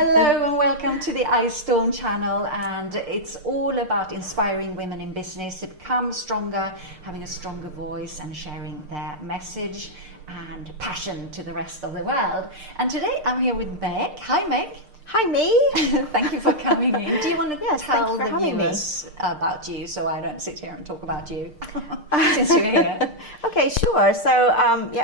Hello and welcome to the Ice Storm channel, and it's all about inspiring women in business to become stronger, having a stronger voice and sharing their message and passion to the rest of the world. And today I'm here with Meg. Hi Meg. Hi, me. Thank you for coming in. Do you want to tell the me. viewers about you so I don't sit here and talk about you since you're here? Okay, sure. So,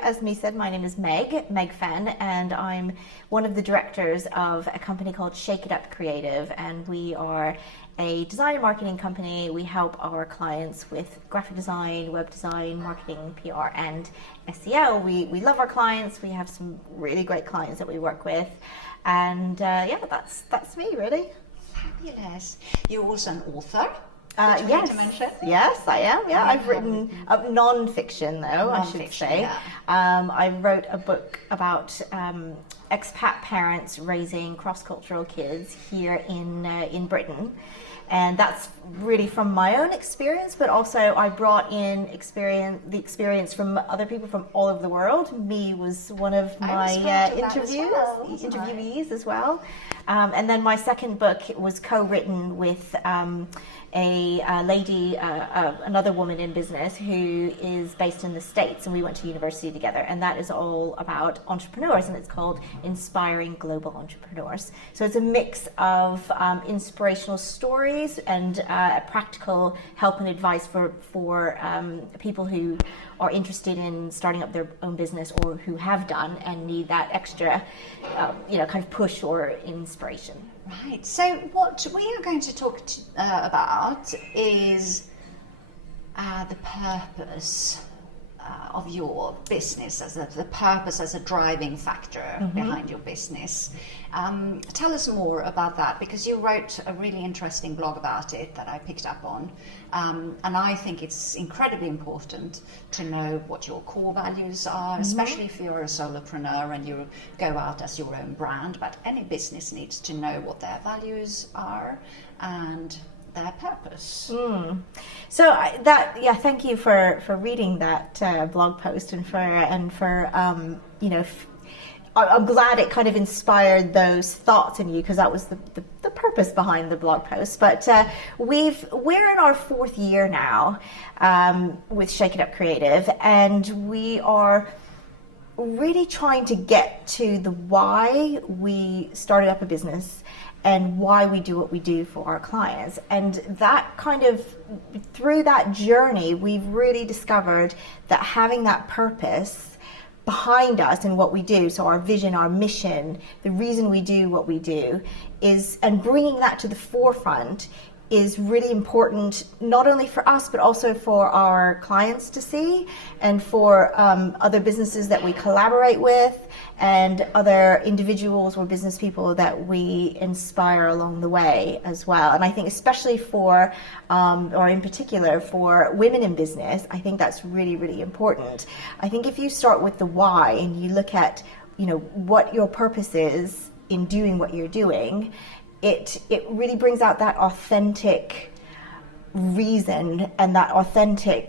as me said, my name is Meg Fenn, and I'm one of the directors of a company called Shake It Up Creative, and we are a design and marketing company. We help our clients with graphic design, web design, marketing, PR, and SEO. We love our clients. We have some really great clients that we work with. And that's me, really. Fabulous. You're also an author. Yes. To mention? Yes, I am. Yeah, I've written non-fiction, though, I should say. Yeah. I wrote a book about expat parents raising cross-cultural kids here in Britain. And that's really from my own experience, but also I brought in the experience from other people from all over the world. Me was one of my interviewees as well. And then my second book was co-written with a lady, another woman in business who is based in the States, and we went to university together, and that is all about entrepreneurs, and it's called Inspiring Global Entrepreneurs. So it's a mix of inspirational stories and practical help and advice for people who are interested in starting up their own business or who have done and need that extra kind of push or inspiration. Right, so what we are going to talk about is the purpose of your business, the purpose as a driving factor behind your business. Tell us more about that, because you wrote a really interesting blog about it that I picked up on, and I think it's incredibly important to know what your core values are, especially if you're a solopreneur and you go out as your own brand. But any business needs to know what their values are and their purpose. So thank you for reading that blog post and for I'm glad it kind of inspired those thoughts in you, because that was the purpose behind the blog post. But we're in our fourth year now with Shake It Up Creative, and we are really trying to get to the why we started up a business and why we do what we do for our clients. And that kind of, through that journey, we've really discovered that having that purpose behind us and what we do, so our vision, our mission, the reason we do what we do, and bringing that to the forefront is really important, not only for us but also for our clients to see, and for other businesses that we collaborate with, and other individuals or business people that we inspire along the way as well. And I think especially for or in particular for women in business, I think that's really, really important. I think if you start with the why and you look at what your purpose is in doing what you're doing, it really brings out that authentic reason and that authentic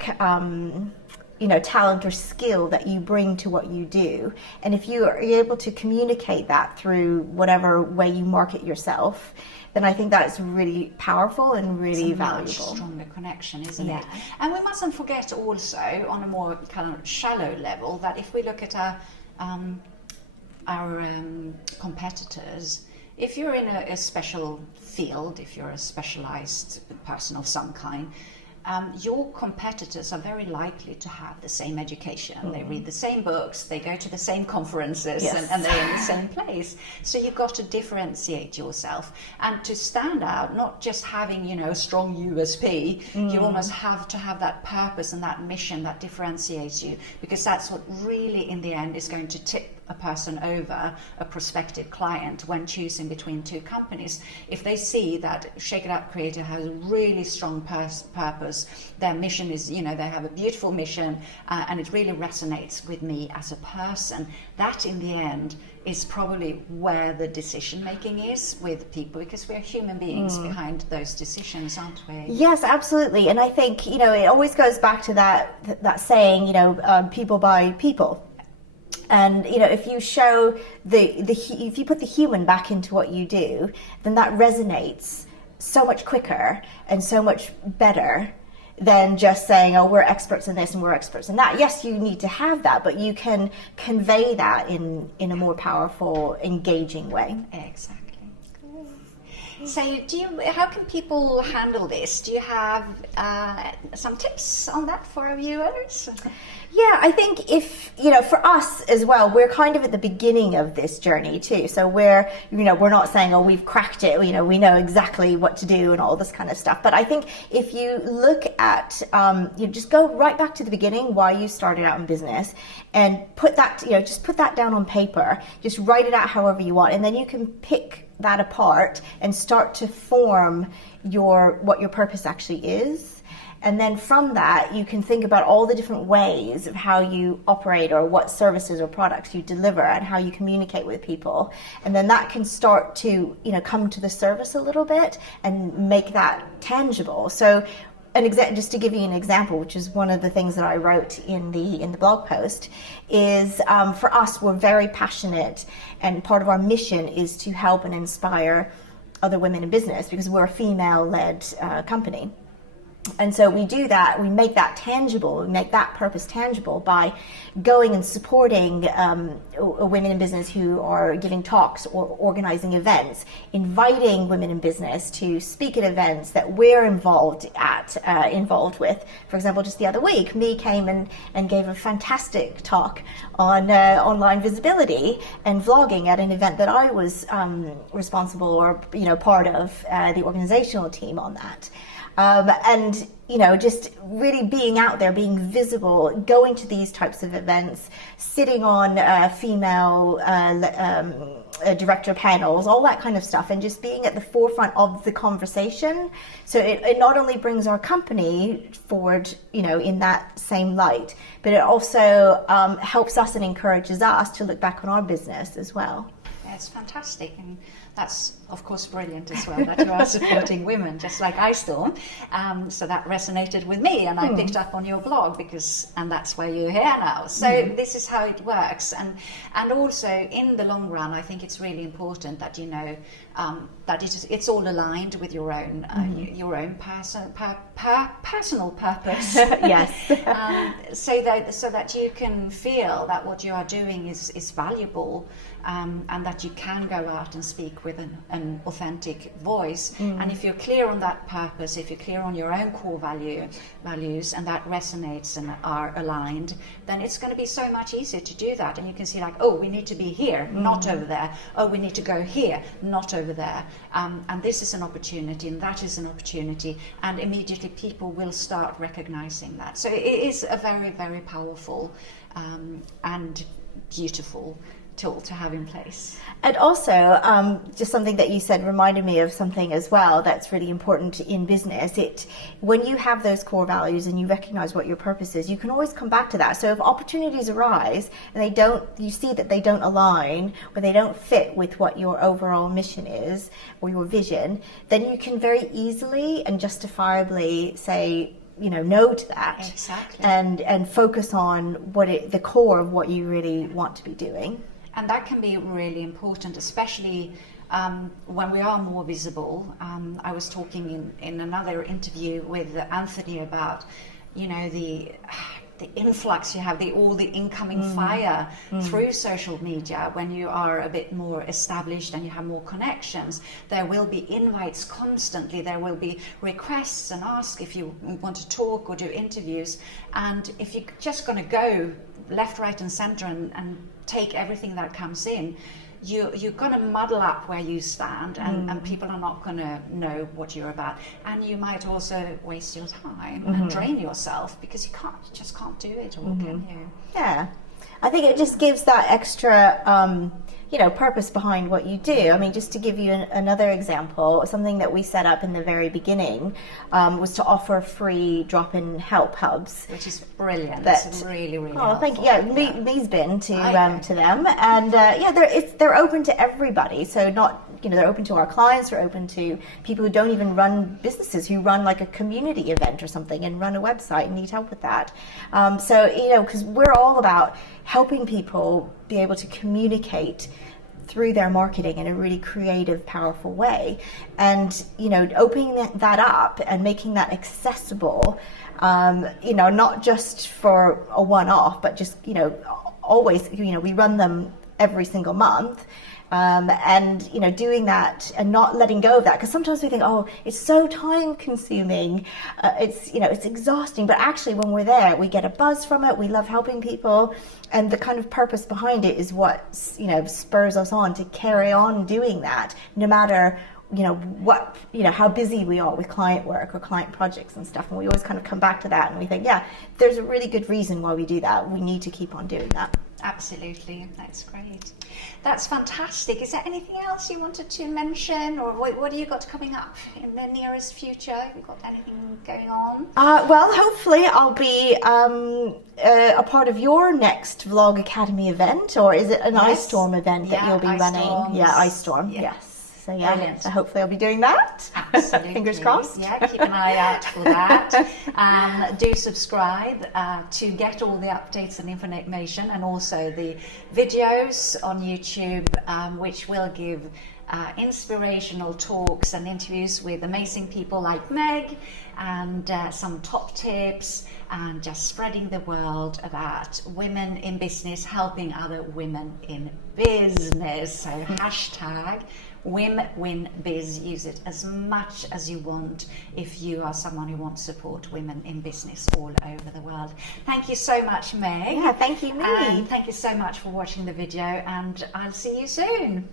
talent or skill that you bring to what you do. And if you are able to communicate that through whatever way you market yourself, then I think that's really powerful and really valuable. It's a much stronger connection, isn't it? And we mustn't forget also, on a more kind of shallow level, that if we look at our competitors, if you're in a special field, if you're a specialized person of some kind, your competitors are very likely to have the same education. They read the same books, they go to the same conferences, and they're in the same place. So you've got to differentiate yourself and to stand out, not just having, a strong USP. You almost have to have that purpose and that mission that differentiates you, because that's what really in the end is going to tip a person over a prospective client when choosing between two companies. If they see that Shake It Up Creative has a really strong purpose, their mission is, they have a beautiful mission, and it really resonates with me as a person, that in the end is probably where the decision making is with people, because we're human beings behind those decisions, aren't we? Yes, absolutely. And I think, it always goes back to that saying, people buy people. And if you show if you put the human back into what you do, then that resonates so much quicker and so much better than just saying, oh, we're experts in this and we're experts in that. Yes, you need to have that, but you can convey that in a more powerful, engaging way. Exactly. So how can people handle this? Do you have some tips on that for our viewers? Yeah, I think for us as well, we're kind of at the beginning of this journey too. So we're not saying, oh, we've cracked it, we know exactly what to do and all this kind of stuff. But I think if you look at, just go right back to the beginning, why you started out in business, and put that, just put that down on paper, just write it out however you want. And then you can pick that apart and start to form what your purpose actually is. And then from that, you can think about all the different ways of how you operate or what services or products you deliver and how you communicate with people. And then that can start to, come to the surface a little bit and make that tangible. So just to give you an example, which is one of the things that I wrote in the blog post, is for us, we're very passionate, and part of our mission is to help and inspire other women in business, because we're a female-led company. And so we do that, we make that tangible, we make that purpose tangible by going and supporting women in business who are giving talks or organizing events, inviting women in business to speak at events that we're involved with. For example, just the other week, Me came and gave a fantastic talk on online visibility and vlogging at an event that I was responsible or part of the organizational team on that. And just really being out there, being visible, going to these types of events, sitting on female director panels, all that kind of stuff, and just being at the forefront of the conversation. So it not only brings our company forward, in that same light, but it also helps us and encourages us to look back on our business as well. It's fantastic, and that's of course brilliant as well that you are supporting women just like Ice Storm. So that resonated with me, and I picked up on your blog and that's why you're here now. So this is how it works, and also in the long run, I think it's really important that that it's all aligned with your own personal purpose. Yes. So that you can feel that what you are doing is valuable. And that you can go out and speak with an authentic voice. And if you're clear on that purpose, if you're clear on your own core values, and that resonates and are aligned, then it's going to be so much easier to do that. And you can see oh, we need to be here, not over there. Oh, we need to go here, not over there. And this is an opportunity, and that is an opportunity. And immediately people will start recognizing that. So it is a very, very powerful and beautiful tool to have in place. And also, just something that you said reminded me of something as well that's really important in business. When you have those core values and you recognize what your purpose is, you can always come back to that. So if opportunities arise and you see that they don't align or they don't fit with what your overall mission is or your vision, then you can very easily and justifiably say, no to that. Exactly. And focus on the core of what you really want to be doing. And that can be really important, especially when we are more visible. I was talking in another interview with Anthony about, the influx you have, all the incoming fire through social media. When you are a bit more established and you have more connections, there will be invites constantly. There will be requests and ask if you want to talk or do interviews. And if you're just going to go left, right, and center and take everything that comes in, you're going to muddle up where you stand, and people are not going to know what you're about, and you might also waste your time and drain yourself because you just can't do it all, can you? Yeah, I think it just gives that extra purpose behind what you do. I mean, just to give you another example, something that we set up in the very beginning was to offer free drop-in help hubs, which is brilliant. That's really, really helpful. Thank you. Yeah, Me's been to them, and they're open to everybody. So they're open to our clients, they're open to people who don't even run businesses, who run like a community event or something and run a website and need help with that. Because we're all about helping people be able to communicate through their marketing in a really creative, powerful way. And, you know, opening that up and making that accessible, you know, not just for a one-off, but just, you know, always, you know, we run them every single month. And, you know, doing that and not letting go of that, because sometimes we think, oh, it's so time consuming, it's, you know, it's exhausting, but actually when we're there, we get a buzz from it, we love helping people, and the kind of purpose behind it is what, you know, spurs us on to carry on doing that, no matter, you know, what, you know, how busy we are with client work or client projects and stuff. And we always kind of come back to that and we think, yeah, there's a really good reason why we do that. We need to keep on doing that. Absolutely, that's great. That's fantastic. Is there anything else you wanted to mention, or what have you got coming up in the nearest future? Have you got anything going on? Well, hopefully I'll be a part of your next Vlog Academy event, or is it an Ice Storm event that you'll be running? Storms. Yeah, Ice Storm, yes. So yeah, Brilliant. So hopefully I'll be doing that. Absolutely. Fingers crossed. Yeah, keep an eye out for that. Do subscribe to get all the updates and information, and also the videos on YouTube, which will give inspirational talks and interviews with amazing people like Meg, and some top tips, and just spreading the word about women in business, helping other women in business. So hashtag WimWinBiz, use it as much as you want if you are someone who wants to support women in business all over the world. Thank you so much, Meg. Yeah, thank you, Meg. And thank you so much for watching the video, and I'll see you soon.